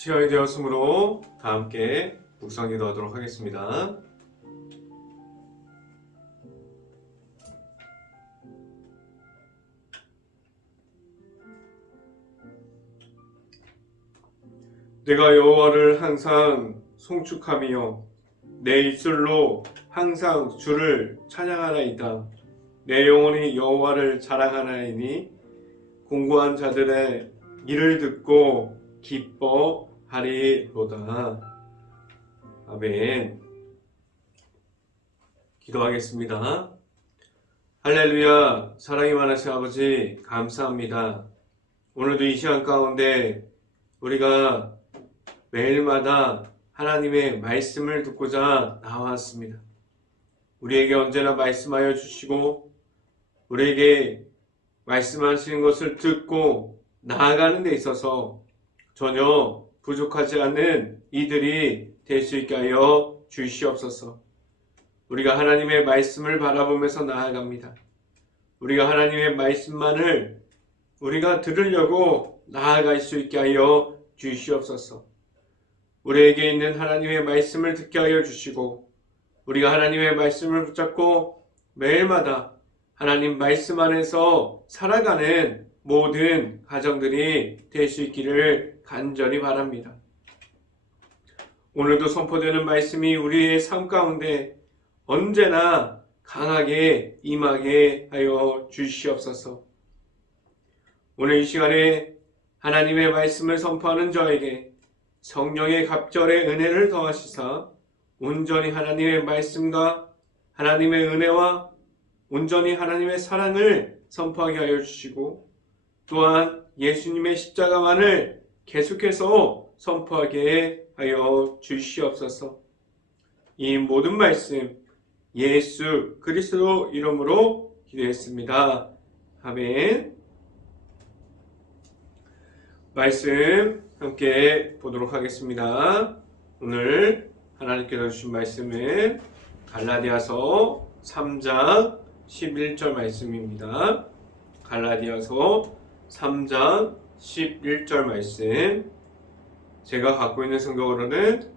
시간이 되었으므로 다 함께 묵상기도 하도록 하겠습니다. 내가 여호와를 항상 송축하며 내 입술로 항상 주를 찬양하나이다. 내 영혼이 여호와를 자랑하나이니 공고한 자들의 일을 듣고 기뻐하리로다. 아멘. 기도하겠습니다. 할렐루야. 사랑이 많으신 아버지 감사합니다. 오늘도 이 시간 가운데 우리가 매일마다 하나님의 말씀을 듣고자 나왔습니다. 우리에게 언제나 말씀하여 주시고 우리에게 말씀하시는 것을 듣고 나아가는 데 있어서 전혀 부족하지 않는 이들이 될 수 있게 하여 주시옵소서. 우리가 하나님의 말씀을 바라보면서 나아갑니다. 우리가 하나님의 말씀만을 우리가 들으려고 나아갈 수 있게 하여 주시옵소서. 우리에게 있는 하나님의 말씀을 듣게 하여 주시고 우리가 하나님의 말씀을 붙잡고 매일마다 하나님 말씀 안에서 살아가는 모든 가정들이 될 수 있기를 간절히 바랍니다. 오늘도 선포되는 말씀이 우리의 삶 가운데 언제나 강하게 임하게 하여 주시옵소서. 오늘 이 시간에 하나님의 말씀을 선포하는 저에게 성령의 갑절의 은혜를 더하시사 온전히 하나님의 말씀과 하나님의 은혜와 온전히 하나님의 사랑을 선포하게 하여 주시고 또한 예수님의 십자가만을 계속해서 선포하게 하여 주시옵소서. 이 모든 말씀 예수 그리스도 이름으로 기도했습니다. 아멘. 말씀 함께 보도록 하겠습니다. 오늘 하나님께서 주신 말씀은 갈라디아서 3장 11절 말씀입니다. 갈라디아서 3장 11절 말씀, 제가 갖고 있는 성경으로는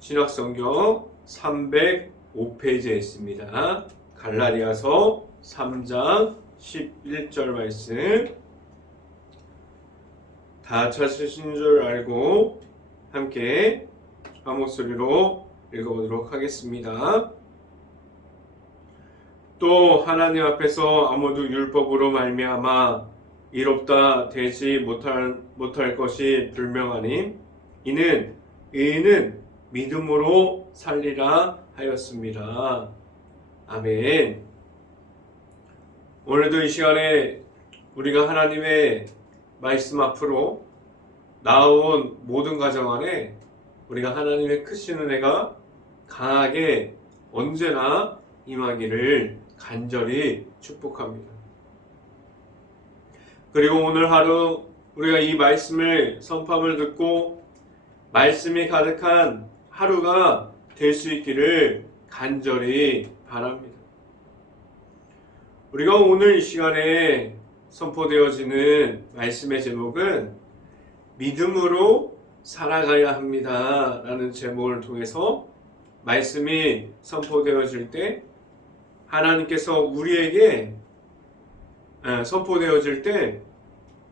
신약성경 305페이지에 있습니다. 갈라디아서 3장 11절 말씀, 다 찾으신 줄 알고 함께 한 목소리로 읽어보도록 하겠습니다. 또 하나님 앞에서 아무도 율법으로 말미암아 의롭다 되지 못할 것이 분명하니 이는 의인은 믿음으로 살리라 하였습니다. 아멘. 오늘도 이 시간에 우리가 하나님의 말씀 앞으로 나온 모든 가정 안에 우리가 하나님의 크신 은혜가 강하게 언제나 임하기를 간절히 축복합니다. 그리고 오늘 하루 우리가 이 말씀을 선포함을 듣고 말씀이 가득한 하루가 될 수 있기를 간절히 바랍니다. 우리가 오늘 이 시간에 선포되어지는 말씀의 제목은 믿음으로 살아가야 합니다 라는 제목을 통해서 말씀이 선포되어질 때 하나님께서 우리에게 선포되어질 때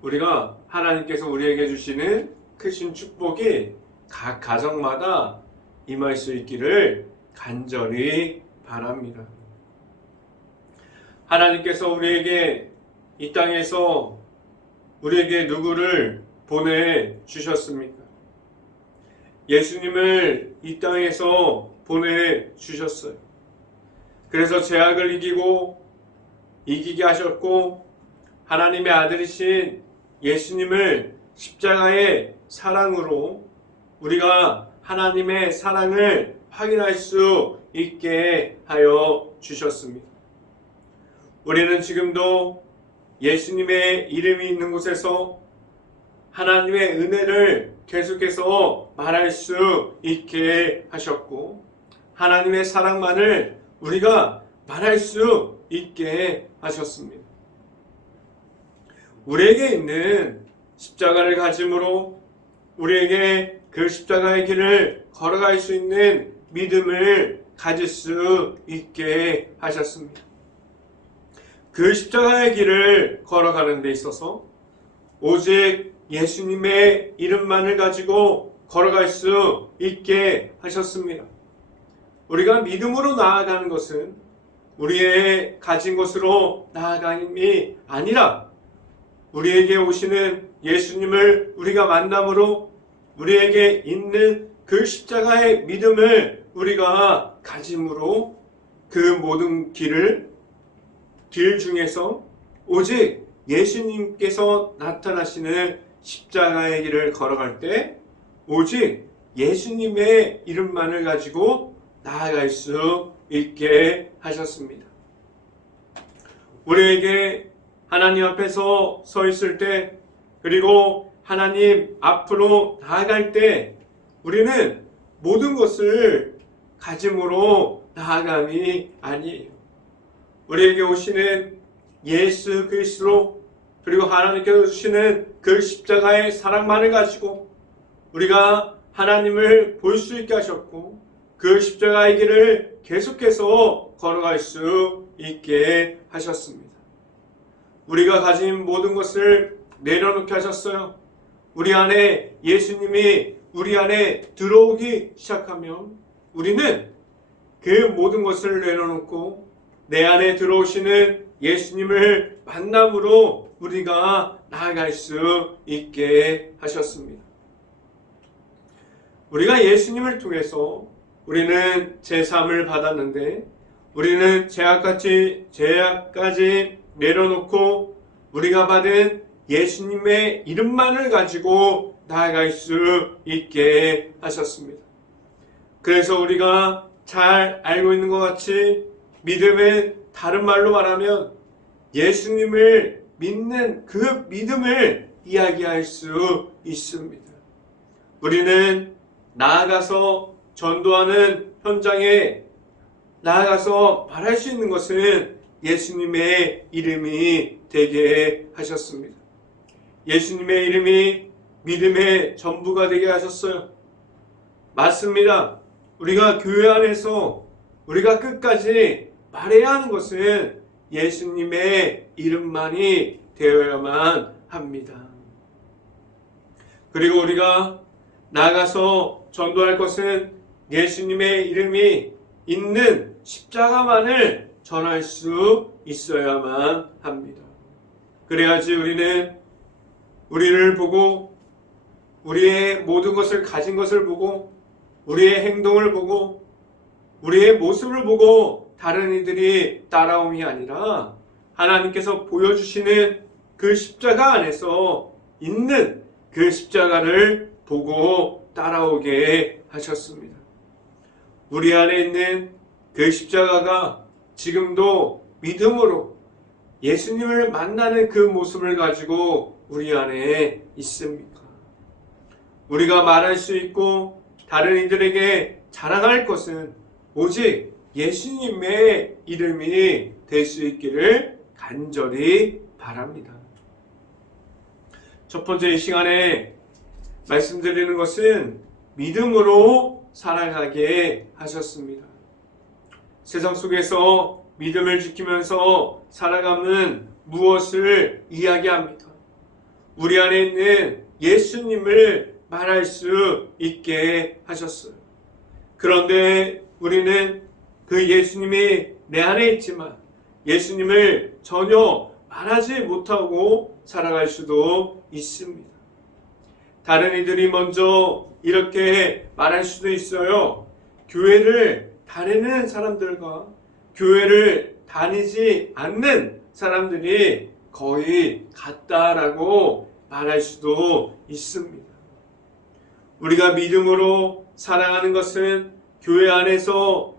우리가 하나님께서 우리에게 주시는 크신 축복이 각 가정마다 임할 수 있기를 간절히 바랍니다. 하나님께서 우리에게 이 땅에서 우리에게 누구를 보내주셨습니까? 예수님을 이 땅에서 보내주셨어요. 그래서 죄악을 이기게 하셨고 하나님의 아들이신 예수님을 십자가의 사랑으로 우리가 하나님의 사랑을 확인할 수 있게 하여 주셨습니다. 우리는 지금도 예수님의 이름이 있는 곳에서 하나님의 은혜를 계속해서 말할 수 있게 하셨고 하나님의 사랑만을 우리가 말할 수 있게 하셨습니다. 우리에게 있는 십자가를 가짐으로 우리에게 그 십자가의 길을 걸어갈 수 있는 믿음을 가질 수 있게 하셨습니다. 그 십자가의 길을 걸어가는 데 있어서 오직 예수님의 이름만을 가지고 걸어갈 수 있게 하셨습니다. 우리가 믿음으로 나아가는 것은 우리의 가진 것으로 나아감이 아니라 우리에게 오시는 예수님을 우리가 만남으로 우리에게 있는 그 십자가의 믿음을 우리가 가짐으로 그 모든 길 중에서 오직 예수님께서 나타나시는 십자가의 길을 걸어갈 때 오직 예수님의 이름만을 가지고 나아갈 수 있게 하셨습니다. 우리에게 하나님 앞에서 서 있을 때 그리고 하나님 앞으로 나아갈 때 우리는 모든 것을 가짐으로 나아감이 아니에요. 우리에게 오시는 예수 그리스도 그리고 하나님께서 주시는 그 십자가의 사랑만을 가지고 우리가 하나님을 볼 수 있게 하셨고 그 십자가의 길을 계속해서 걸어갈 수 있게 하셨습니다. 우리가 가진 모든 것을 내려놓게 하셨어요. 우리 안에 예수님이 우리 안에 들어오기 시작하면 우리는 그 모든 것을 내려놓고 내 안에 들어오시는 예수님을 만남으로 우리가 나아갈 수 있게 하셨습니다. 우리가 예수님을 통해서 우리는 제3을 받았는데 우리는 제약까지 내려놓고 우리가 받은 예수님의 이름만을 가지고 나아갈 수 있게 하셨습니다. 그래서 우리가 잘 알고 있는 것 같이 믿음은 다른 말로 말하면 예수님을 믿는 그 믿음을 이야기할 수 있습니다. 우리는 나아가서 전도하는 현장에 나아가서 말할 수 있는 것은 예수님의 이름이 되게 하셨습니다. 예수님의 이름이 믿음의 전부가 되게 하셨어요. 맞습니다. 우리가 교회 안에서 우리가 끝까지 말해야 하는 것은 예수님의 이름만이 되어야만 합니다. 그리고 우리가 나가서 전도할 것은 예수님의 이름이 있는 십자가만을 전할 수 있어야만 합니다. 그래야지 우리는 우리를 보고 우리의 모든 것을 가진 것을 보고 우리의 행동을 보고 우리의 모습을 보고 다른 이들이 따라옴이 아니라 하나님께서 보여주시는 그 십자가 안에서 있는 그 십자가를 보고 따라오게 하셨습니다. 우리 안에 있는 그 십자가가 지금도 믿음으로 예수님을 만나는 그 모습을 가지고 우리 안에 있습니까? 우리가 말할 수 있고 다른 이들에게 자랑할 것은 오직 예수님의 이름이 될 수 있기를 간절히 바랍니다. 첫 번째 이 시간에 말씀드리는 것은 믿음으로 살아가게 하셨습니다. 세상 속에서 믿음을 지키면서 살아감은 무엇을 이야기합니까? 우리 안에 있는 예수님을 말할 수 있게 하셨어요. 그런데 우리는 그 예수님이 내 안에 있지만 예수님을 전혀 말하지 못하고 살아갈 수도 있습니다. 다른 이들이 먼저 이렇게 말할 수도 있어요. 교회를 다니는 사람들과 교회를 다니지 않는 사람들이 거의 같다라고 말할 수도 있습니다. 우리가 믿음으로 살아가는 것은 교회 안에서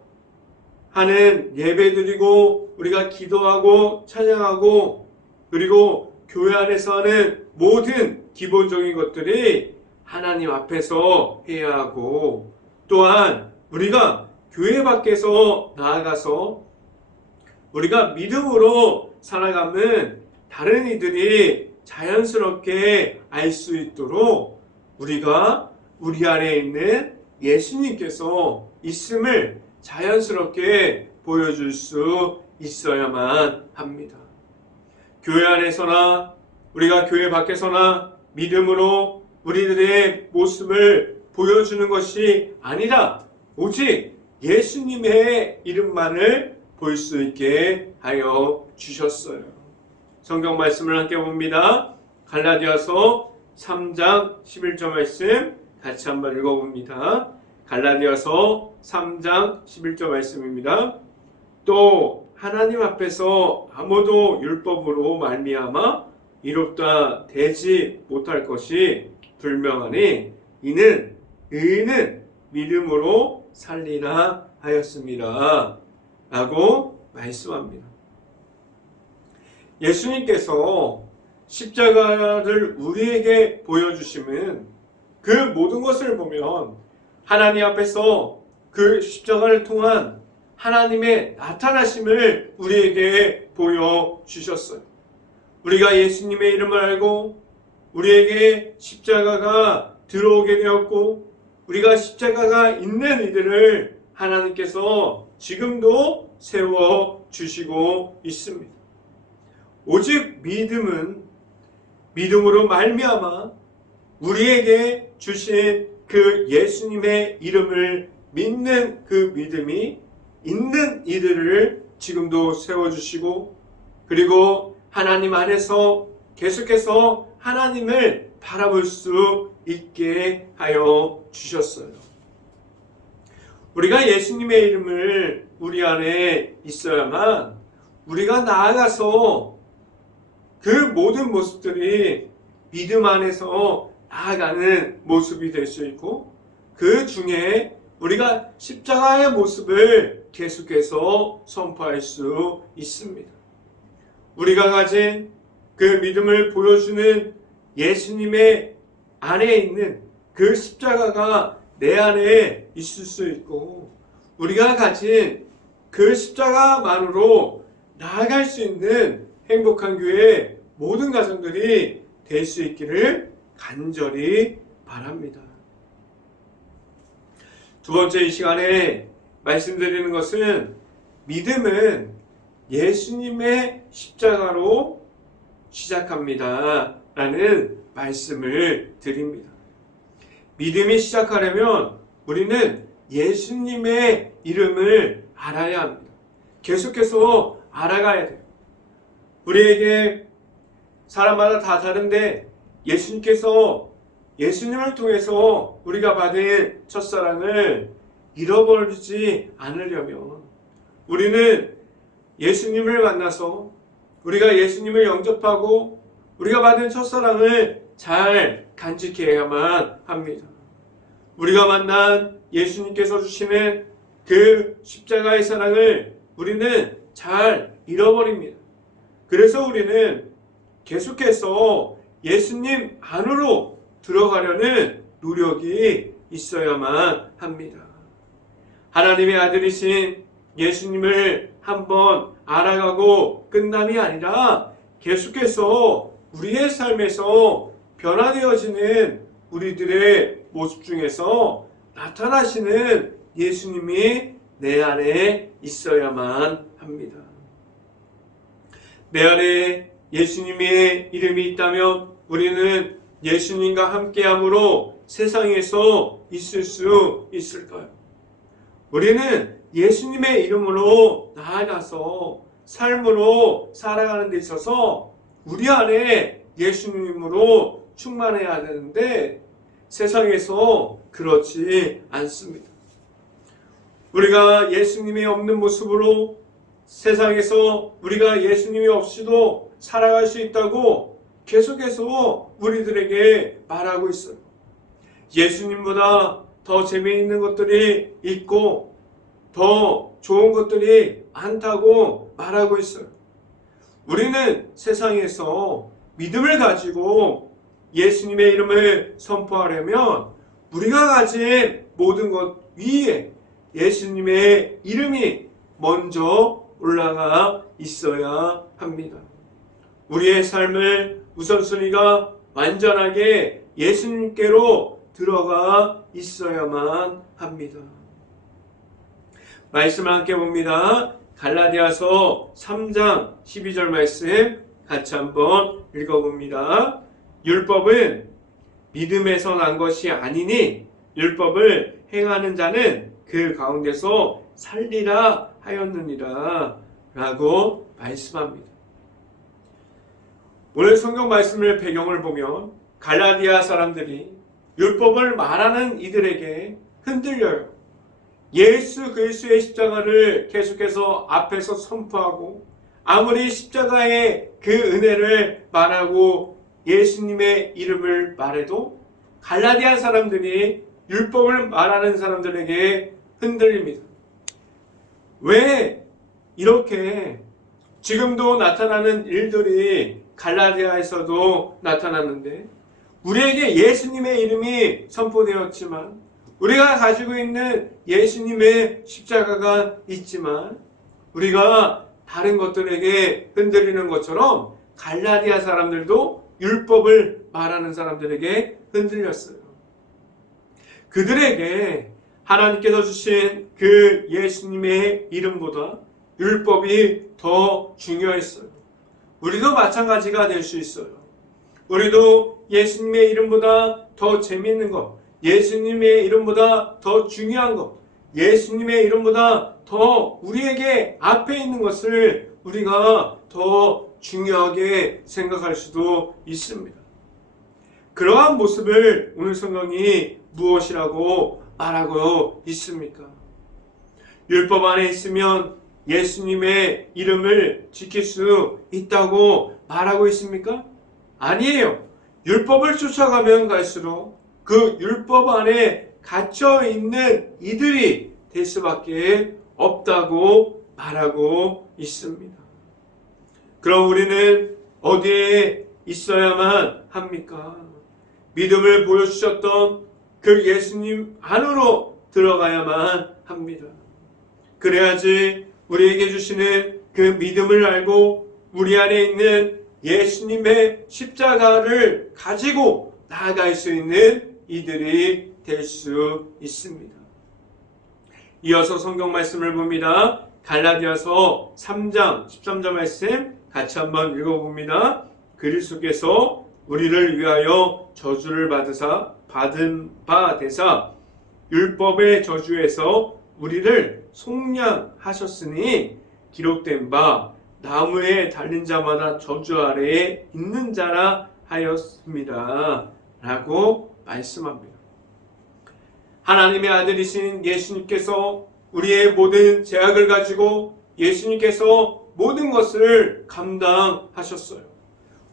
하는 예배드리고 우리가 기도하고 찬양하고 그리고 교회 안에서 하는 모든 기본적인 것들이 하나님 앞에서 해야 하고 또한 우리가 교회 밖에서 나아가서 우리가 믿음으로 살아가면 다른 이들이 자연스럽게 알 수 있도록 우리가 우리 안에 있는 예수님께서 있음을 자연스럽게 보여줄 수 있어야만 합니다. 교회 안에서나 우리가 교회 밖에서나 믿음으로 우리들의 모습을 보여주는 것이 아니라 오직 예수님의 이름만을 볼 수 있게 하여 주셨어요. 성경 말씀을 함께 봅니다. 갈라디아서 3장 11절 말씀 같이 한번 읽어봅니다. 갈라디아서 3장 11절 말씀입니다. 또 하나님 앞에서 아무도 율법으로 말미암아 이롭다 되지 못할 것이 분명하니 이는 의인은 믿음으로 살리라 하였습니다. 라고 말씀합니다. 예수님께서 십자가를 우리에게 보여주심은 그 모든 것을 보면 하나님 앞에서 그 십자가를 통한 하나님의 나타나심을 우리에게 보여주셨어요. 우리가 예수님의 이름을 알고 우리에게 십자가가 들어오게 되었고 우리가 십자가가 있는 이들을 하나님께서 지금도 세워주시고 있습니다. 오직 믿음으로 말미암아 우리에게 주신 그 예수님의 이름을 믿는 그 믿음이 있는 이들을 지금도 세워주시고 그리고 하나님 안에서 계속해서 하나님을 바라볼 수 있게 하여 주셨어요. 우리가 예수님의 이름을 우리 안에 있어야만 우리가 나아가서 그 모든 모습들이 믿음 안에서 나아가는 모습이 될 수 있고 그 중에 우리가 십자가의 모습을 계속해서 선포할 수 있습니다. 우리가 가진 그 믿음을 보여주는 예수님의 안에 있는 그 십자가가 내 안에 있을 수 있고 우리가 가진 그 십자가만으로 나아갈 수 있는 행복한 교회 모든 가정들이 될 수 있기를 간절히 바랍니다. 두 번째 이 시간에 말씀드리는 것은 믿음은 예수님의 십자가로 시작합니다. 라는 말씀을 드립니다. 믿음이 시작하려면 우리는 예수님의 이름을 알아야 합니다. 계속해서 알아가야 돼요. 우리에게 사람마다 다 다른데 예수님께서 예수님을 통해서 우리가 받은 첫사랑을 잃어버리지 않으려면 우리는 예수님을 만나서 우리가 예수님을 영접하고 우리가 받은 첫사랑을 잘 간직해야만 합니다. 우리가 만난 예수님께서 주시는 그 십자가의 사랑을 우리는 잘 잃어버립니다. 그래서 우리는 계속해서 예수님 안으로 들어가려는 노력이 있어야만 합니다. 하나님의 아들이신 예수님을 한번 알아가고 끝남이 아니라 계속해서 우리의 삶에서 변화되어지는 우리들의 모습 중에서 나타나시는 예수님이 내 안에 있어야만 합니다. 내 안에 예수님의 이름이 있다면 우리는 예수님과 함께함으로 세상에서 있을 수 있을까요? 우리는 예수님의 이름으로 나아가서 삶으로 살아가는 데 있어서 우리 안에 예수님으로 충만해야 되는데 세상에서 그렇지 않습니다. 우리가 예수님이 없는 모습으로 세상에서 우리가 예수님이 없이도 살아갈 수 있다고 계속해서 우리들에게 말하고 있어요. 예수님보다 더 재미있는 것들이 있고 더 좋은 것들이 많다고 말하고 있어요. 우리는 세상에서 믿음을 가지고 예수님의 이름을 선포하려면 우리가 가진 모든 것 위에 예수님의 이름이 먼저 올라가 있어야 합니다. 우리의 삶을 우선순위가 완전하게 예수님께로 들어가 있어야만 합니다. 말씀을 함께 봅니다. 갈라디아서 3장 12절 말씀 같이 한번 읽어봅니다. 율법은 믿음에서 난 것이 아니니 율법을 행하는 자는 그 가운데서 살리라 하였느니라 라고 말씀합니다. 오늘 성경 말씀의 배경을 보면 갈라디아 사람들이 율법을 말하는 이들에게 흔들려요. 예수 그리스도의 십자가를 계속해서 앞에서 선포하고 아무리 십자가의 그 은혜를 말하고 예수님의 이름을 말해도 갈라디아 사람들이 율법을 말하는 사람들에게 흔들립니다. 왜 이렇게 지금도 나타나는 일들이 갈라디아에서도 나타났는데 우리에게 예수님의 이름이 선포되었지만 우리가 가지고 있는 예수님의 십자가가 있지만 우리가 다른 것들에게 흔들리는 것처럼 갈라디아 사람들도 율법을 말하는 사람들에게 흔들렸어요. 그들에게 하나님께서 주신 그 예수님의 이름보다 율법이 더 중요했어요. 우리도 마찬가지가 될 수 있어요. 우리도 예수님의 이름보다 더 재미있는 것, 예수님의 이름보다 더 중요한 것, 예수님의 이름보다 더 우리에게 앞에 있는 것을 우리가 더 중요하게 생각할 수도 있습니다. 그러한 모습을 오늘 성경이 무엇이라고 말하고 있습니까? 율법 안에 있으면 예수님의 이름을 지킬 수 있다고 말하고 있습니까? 아니에요. 율법을 쫓아가면 갈수록 그 율법 안에 갇혀 있는 이들이 될 수밖에 없다고 말하고 있습니다. 그럼 우리는 어디에 있어야만 합니까? 믿음을 보여주셨던 그 예수님 안으로 들어가야만 합니다. 그래야지 우리에게 주시는 그 믿음을 알고 우리 안에 있는 예수님의 십자가를 가지고 나아갈 수 있는 이들이 될 수 있습니다. 이어서 성경 말씀을 봅니다. 갈라디아서 3장 13절 말씀 같이 한번 읽어봅니다. 그리스도께서 우리를 위하여 저주를 받은 바 되사 율법의 저주에서 우리를 속량하셨으니 기록된 바 나무에 달린 자마다 저주 아래에 있는 자라 하였습니다. 라고 말씀합니다. 하나님의 아들이신 예수님께서 우리의 모든 죄악을 가지고 예수님께서 모든 것을 감당하셨어요.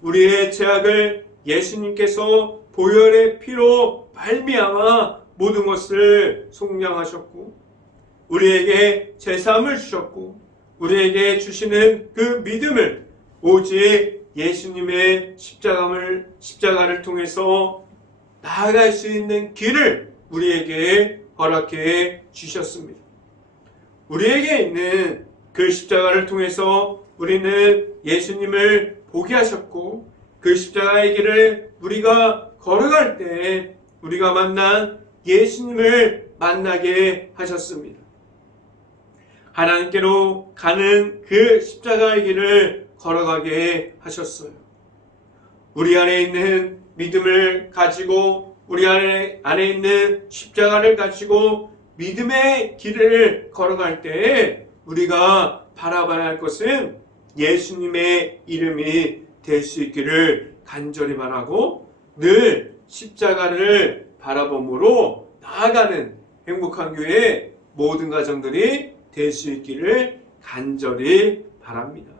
우리의 죄악을 예수님께서 보혈의 피로 말미암아 모든 것을 속량하셨고 우리에게 제사함을 주셨고 우리에게 주시는 그 믿음을 오직 예수님의 십자가를 통해서 나아갈 수 있는 길을 우리에게 허락해 주셨습니다. 우리에게 있는 그 십자가를 통해서 우리는 예수님을 보게 하셨고 그 십자가의 길을 우리가 걸어갈 때 우리가 만난 예수님을 만나게 하셨습니다. 하나님께로 가는 그 십자가의 길을 걸어가게 하셨어요. 우리 안에 있는 믿음을 가지고 우리 안에 있는 십자가를 가지고 믿음의 길을 걸어갈 때 우리가 바라봐야 할 것은 예수님의 이름이 될 수 있기를 간절히 바라고 늘 십자가를 바라봄으로 나아가는 행복한 교회 모든 가정들이 될 수 있기를 간절히 바랍니다.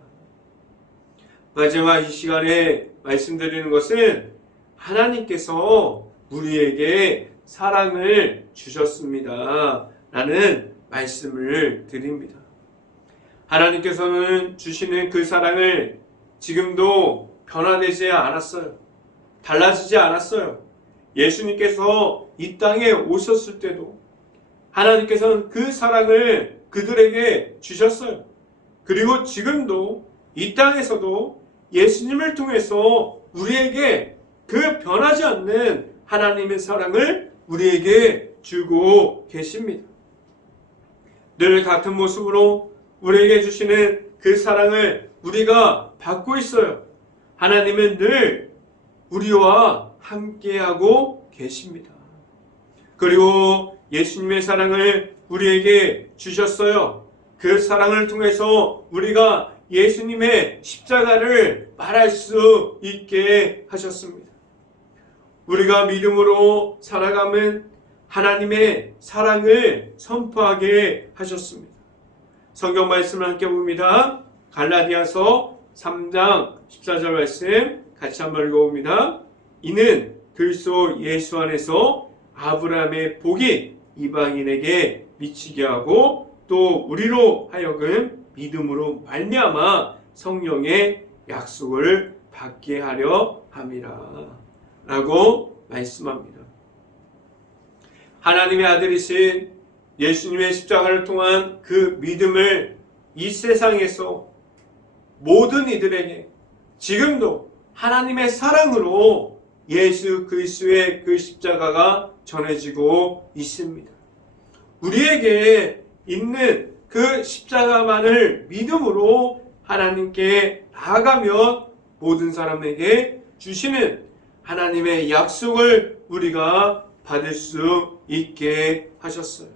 마지막 이 시간에 말씀드리는 것은 하나님께서 우리에게 사랑을 주셨습니다. 라는 말씀을 드립니다. 하나님께서는 주시는 그 사랑을 지금도 변화되지 않았어요. 달라지지 않았어요. 예수님께서 이 땅에 오셨을 때도 하나님께서는 그 사랑을 그들에게 주셨어요. 그리고 지금도 이 땅에서도 예수님을 통해서 우리에게 그 변하지 않는 하나님의 사랑을 우리에게 주고 계십니다. 늘 같은 모습으로 우리에게 주시는 그 사랑을 우리가 받고 있어요. 하나님은 늘 우리와 함께하고 계십니다. 그리고 예수님의 사랑을 우리에게 주셨어요. 그 사랑을 통해서 우리가 예수님의 십자가를 말할 수 있게 하셨습니다. 우리가 믿음으로 살아가면 하나님의 사랑을 선포하게 하셨습니다. 성경 말씀을 함께 봅니다. 갈라디아서 3장 14절 말씀 같이 한번 읽어봅니다. 이는 그리스도 예수 안에서 아브라함의 복이 이방인에게 미치게 하고 또 우리로 하여금 믿음으로 말미암아 성령의 약속을 받게 하려 함이라 라고 말씀합니다. 하나님의 아들이신 예수님의 십자가를 통한 그 믿음을 이 세상에서 모든 이들에게 지금도 하나님의 사랑으로 예수 그리스도의 그 십자가가 전해지고 있습니다. 우리에게 있는 그 십자가만을 믿음으로 하나님께 나아가면 모든 사람에게 주시는 하나님의 약속을 우리가 받을 수 있게 하셨어요.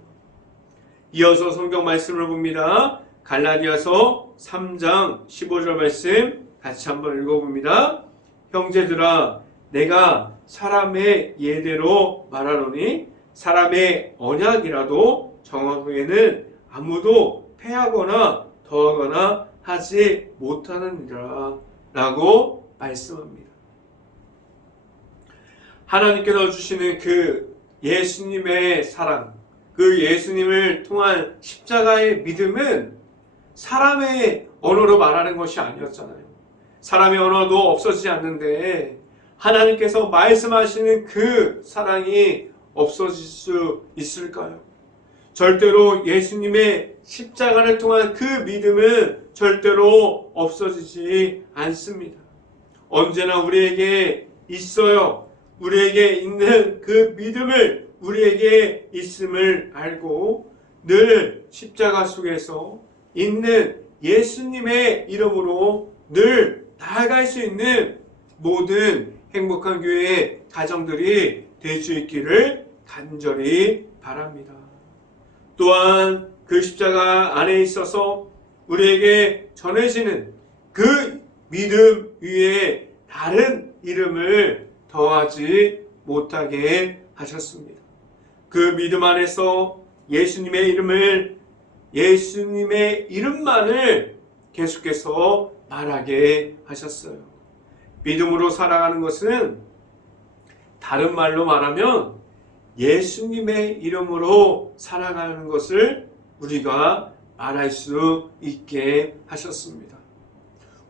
이어서 성경 말씀을 봅니다. 갈라디아서 3장 15절 말씀 같이 한번 읽어봅니다. 형제들아 내가 사람의 예대로 말하노니 사람의 언약이라도 정하기에는 아무도 패하거나 더하거나 하지 못하느니라 라고 말씀합니다. 하나님께서 주시는 그 예수님의 사랑, 그 예수님을 통한 십자가의 믿음은 사람의 언어로 말하는 것이 아니었잖아요. 사람의 언어도 없어지지 않는데 하나님께서 말씀하시는 그 사랑이 없어질 수 있을까요? 절대로 예수님의 십자가를 통한 그 믿음은 절대로 없어지지 않습니다. 언제나 우리에게 있어요. 우리에게 있는 그 믿음을 우리에게 있음을 알고 늘 십자가 속에서 있는 예수님의 이름으로 늘 나아갈 수 있는 모든 행복한 교회의 가정들이 될 수 있기를 간절히 바랍니다. 또한 그 십자가 안에 있어서 우리에게 전해지는 그 믿음 위에 다른 이름을 더하지 못하게 하셨습니다. 그 믿음 안에서 예수님의 이름만을 계속해서 말하게 하셨어요. 믿음으로 살아가는 것은 다른 말로 말하면 예수님의 이름으로 살아가는 것을 우리가 말할 수 있게 하셨습니다.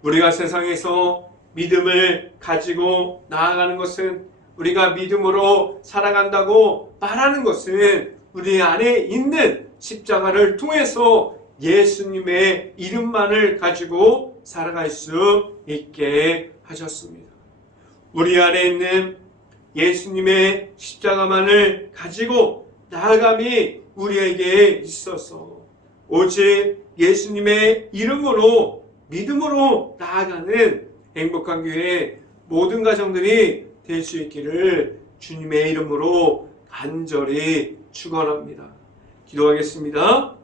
우리가 세상에서 믿음을 가지고 나아가는 것은 우리가 믿음으로 살아간다고 말하는 것은 우리 안에 있는 십자가를 통해서 예수님의 이름만을 가지고 살아갈 수 있게 하셨습니다. 우리 안에 있는 예수님의 십자가만을 가지고 나아감이 우리에게 있어서 오직 예수님의 이름으로 믿음으로 나아가는 행복한 교회 모든 가정들이 될 수 있기를 주님의 이름으로 간절히 축원합니다. 기도하겠습니다.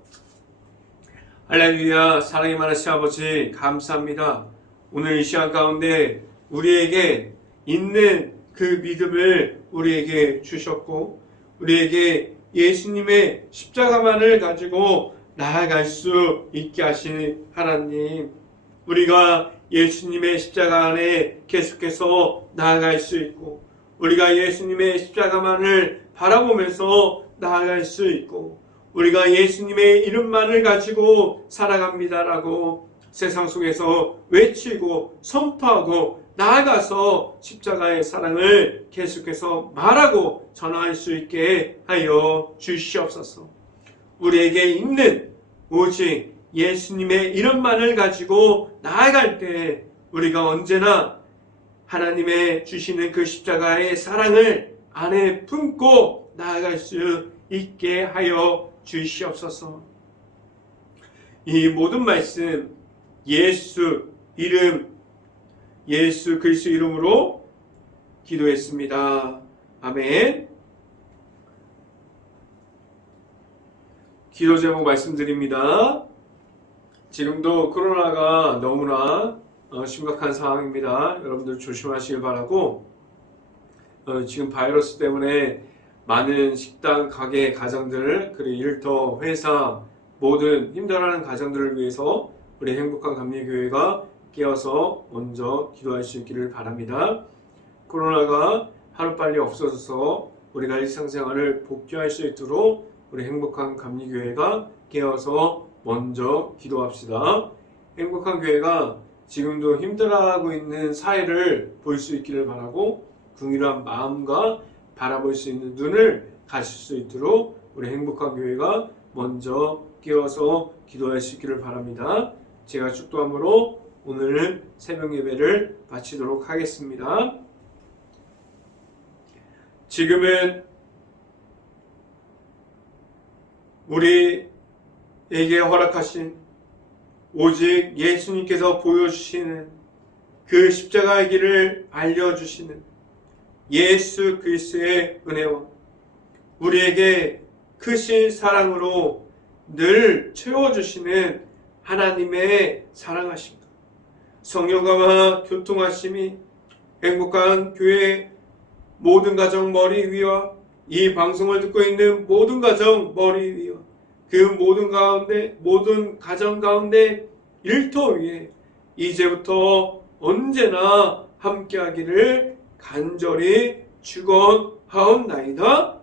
할렐루야. 사랑이 많으신 아버지 감사합니다. 오늘 이 시간 가운데 우리에게 있는 그 믿음을 우리에게 주셨고 우리에게 예수님의 십자가만을 가지고 나아갈 수 있게 하신 하나님, 우리가 예수님의 십자가 안에 계속해서 나아갈 수 있고 우리가 예수님의 십자가만을 바라보면서 나아갈 수 있고 우리가 예수님의 이름만을 가지고 살아갑니다라고 세상 속에서 외치고 선포하고 나아가서 십자가의 사랑을 계속해서 말하고 전할 수 있게 하여 주시옵소서. 우리에게 있는 오직 예수님의 이름만을 가지고 나아갈 때 우리가 언제나 하나님의 주시는 그 십자가의 사랑을 안에 품고 나아갈 수 있게 하여 주시옵소서. 이 모든 말씀 예수 그리스도 이름으로 기도했습니다. 아멘. 기도 제목 말씀드립니다. 지금도 코로나가 너무나 심각한 상황입니다. 여러분들 조심하시길 바라고, 지금 바이러스 때문에 많은 식당, 가게, 가정들, 그리고 일터, 회사 모든 힘들어하는 가정들을 위해서 우리 행복한 감리교회가 깨어서 먼저 기도할 수 있기를 바랍니다. 코로나가 하루빨리 없어져서 우리가 일상생활을 복귀할 수 있도록 우리 행복한 감리교회가 깨어서 먼저 기도합시다. 행복한 교회가 지금도 힘들어하고 있는 사회를 볼 수 있기를 바라고, 긍휼한 마음과 바라볼 수 있는 눈을 가질 수 있도록 우리 행복한 교회가 먼저 깨어서 기도할 수 있기를 바랍니다. 제가 축도함으로 오늘 새벽 예배를 마치도록 하겠습니다. 지금은 우리에게 허락하신 오직 예수님께서 보여주시는 그 십자가의 길을 알려주시는 예수 그리스도의 은혜와 우리에게 크신 사랑으로 늘 채워주시는 하나님의 사랑하심과 성령과 교통하심이 행복한 교회 모든 가정 머리 위와 이 방송을 듣고 있는 모든 가정 머리 위와 그 모든 가정 가운데 일터 위에 이제부터 언제나 함께하기를 간절히 축원하옵나이다.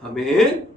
아멘.